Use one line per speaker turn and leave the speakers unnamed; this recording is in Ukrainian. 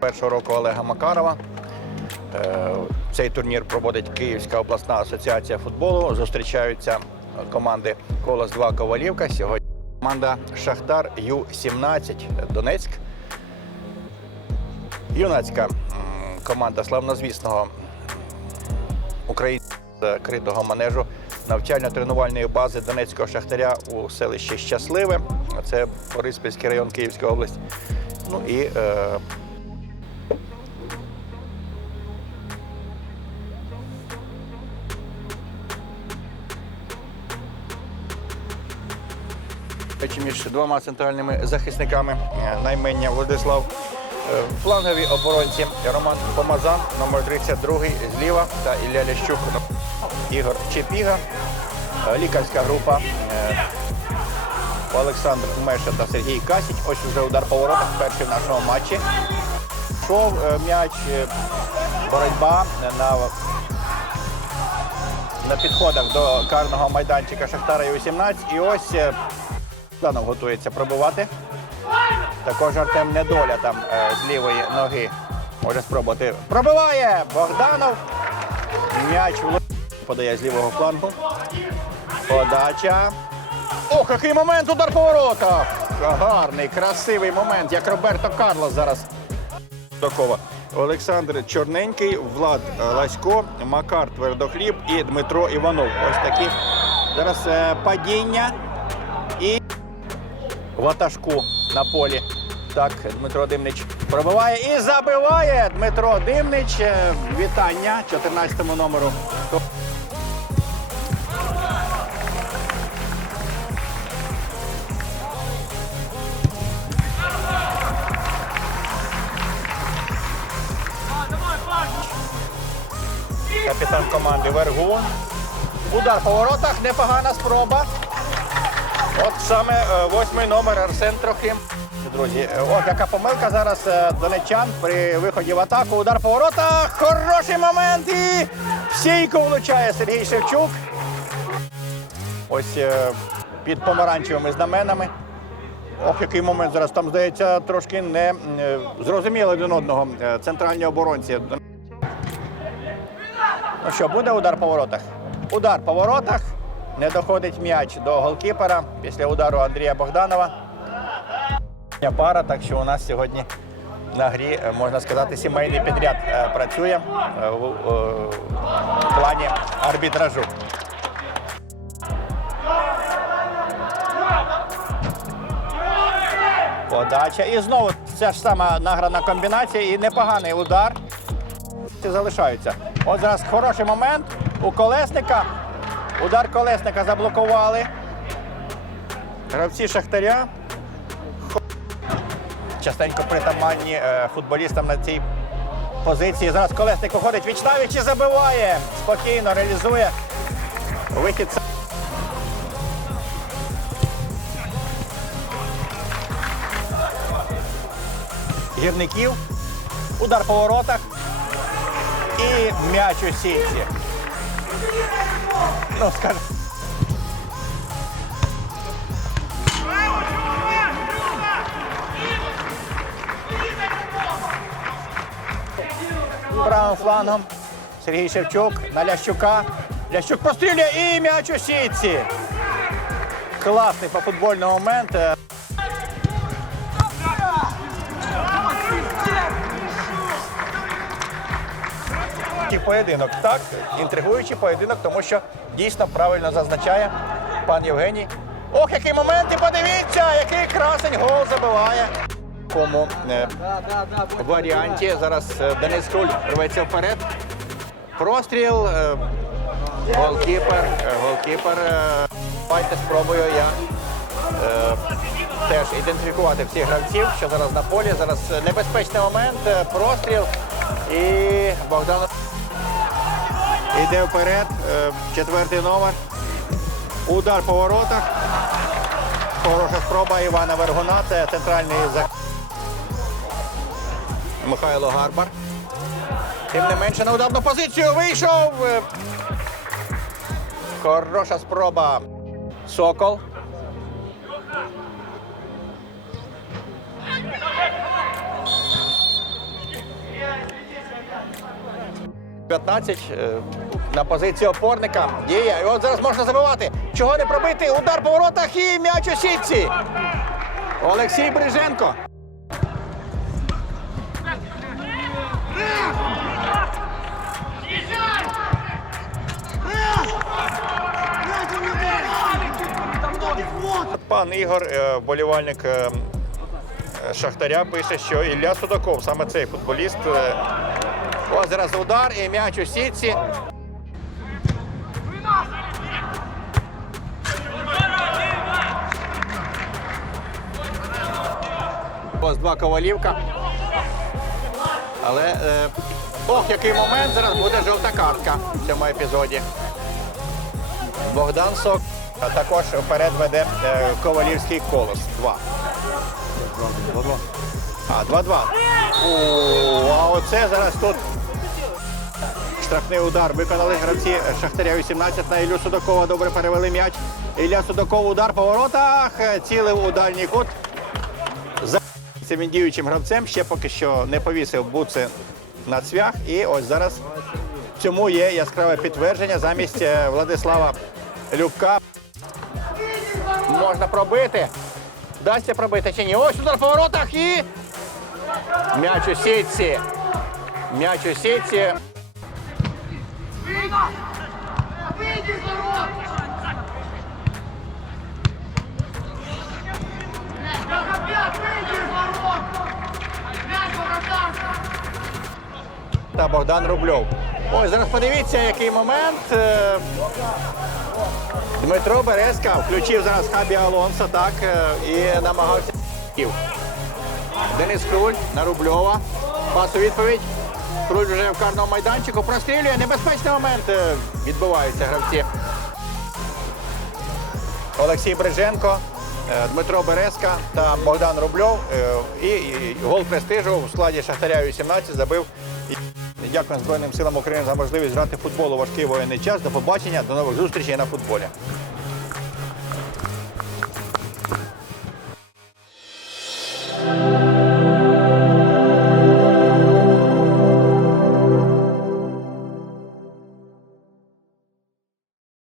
першого року Олега Макарова. Е, Цей турнір проводить Київська обласна асоціація футболу. Зустрічаються команди Колос 2 Ковалівка. Команда Шахтар Ю-17 Донецьк. Юнацька команда славнозвісного українського критого манежу навчально-тренувальної бази Донецького шахтаря у селищі Щасливе. Це Бориспільський район Київської області. Ну і е, між двома центральними захисниками е, наймення Владислав. Е, Флангові оборонці Роман Помазан, номер 32 зліва та Ілля Лящук, Ігор Чепіга. Е, Лікарська група Олександр Меша та Сергій Касіч. Ось вже удар по воротах, перший в нашому матчі. Шов м'яч, боротьба на, на підходах до карного майданчика Шахтара Ю-17. І ось е, готується пробивати. Також Артем Недоля там е, з лівої ноги може спробувати. Пробиває Богданов. М'яч подає з лівого флангу. Подача. Ох, який момент удар по воротах! Гарний, красивий момент, як Роберто Карлос зараз. Такова. Олександр Чорненький, Влад Ласько, Макар Твердохліб і Дмитро Іванов. Ось такі зараз е, падіння і ватажку на полі. Так, Дмитро Димнич пробиває і забиває Дмитро Димнич. Е, Вітання 14-му номеру. Капітан команди Вергун. Удар по воротах, непогана спроба. От саме е, восьмий номер Арсен Трохим. Друзі, е, ох, яка помилка зараз е, донеччан при виході в атаку. Удар по воротах. Хороший момент і в влучає Сергій Шевчук. Ось під помаранчевими знаменами. Ох, який момент зараз там, здається, трошки не зрозуміли один одного центральні оборонці. Ну що, буде удар по воротах? Удар по воротах. Не доходить м'яч до голкіпера після удару Андрія Богданова. Пара, так що у нас сьогодні на грі, е, можна сказати, сімейний підряд е, працює е, в, плані арбітражу. Подача. І знову ця ж сама награна комбінація і непоганий удар. Залишаються. От зараз хороший момент у колесника. Удар колесника заблокували. Гравці Шахтаря. Частенько притаманні е, футболістам на цій позиції. Зараз колесник виходить навіч і забиває. Спокійно реалізує. Вихід. Гірників. Удар по воротах. І м'яч у сітці. Ну, скажімо. Правим флангом Сергій Шевчук на Лящука. Лящук пострілює і м'яч у сітці. Класний по футбольний момент. Такий поєдинок. Так, інтригуючий поєдинок, тому що дійсно правильно зазначає пан Євгеній. Ох, який момент! І подивіться, який красень гол забиває. В е, варіанті зараз е, Денис Круль рветься вперед. Простріл. е, Голкіпер. е, Голкіпер. е, Давайте спробую я е, теж ідентифікувати всіх гравців, що зараз на полі. Зараз е, небезпечний момент. е, Простріл. І Богдан Іде вперед. е, Четвертий номер. Удар по воротах. Хороша спроба Івана Вергуна. Це центральний за Михайло Гарбар. Тим не менше на ударну позицію вийшов. Е, Хороша спроба. Сокол. «15» е, на позиції опорника. Діє. І от зараз можна забивати. Чого не пробити? Удар по воротах і м'яч у сітці. Олексій Бриженко. Пан Ігор, е, вболівальник е, е, Шахтаря, пише, що Ілля Судаков, саме цей футболіст. Ось зараз удар і м'яч у сітці. Ось два ковалівка. Але е, ох, який момент зараз буде жовта картка в цьому епізоді. Богдан Сок. А також вперед веде е, Ковалівський колос. Два. А, 2-2. О, а оце зараз тут штрафний удар. Виконали гравці Шахтаря 18 на Іллю Судакова. Добре перевели м'яч. Ілля Судаков удар по воротах. Цілив у дальній кут. За цим діючим гравцем ще поки що не повісив буци на цвях. І ось зараз цьому є яскраве підтвердження замість е, Владислава Любка. Можна пробити. Дасться пробити чи ні? Ось удар по воротах і. М'яч у сітці. М'яч у сітці. Та Богдан Рубльов. Ось зараз подивіться, який момент. Е, Дмитро Березка включив зараз Хабі Алонсо, так, е, і намагався. Денис Круль на Рубльова. Пас відповідь. Круль вже в карному майданчику прострілює. Небезпечний момент. Відбиваються гравці. Олексій Бриженко, е, Дмитро Березка та Богдан Рубльов. Е, І, гол престижу в складі Шахтаря 18 забив. Дякую Збройним силам України за можливість грати футбол у важкий воєнний час. До побачення, до нових зустрічей на футболі.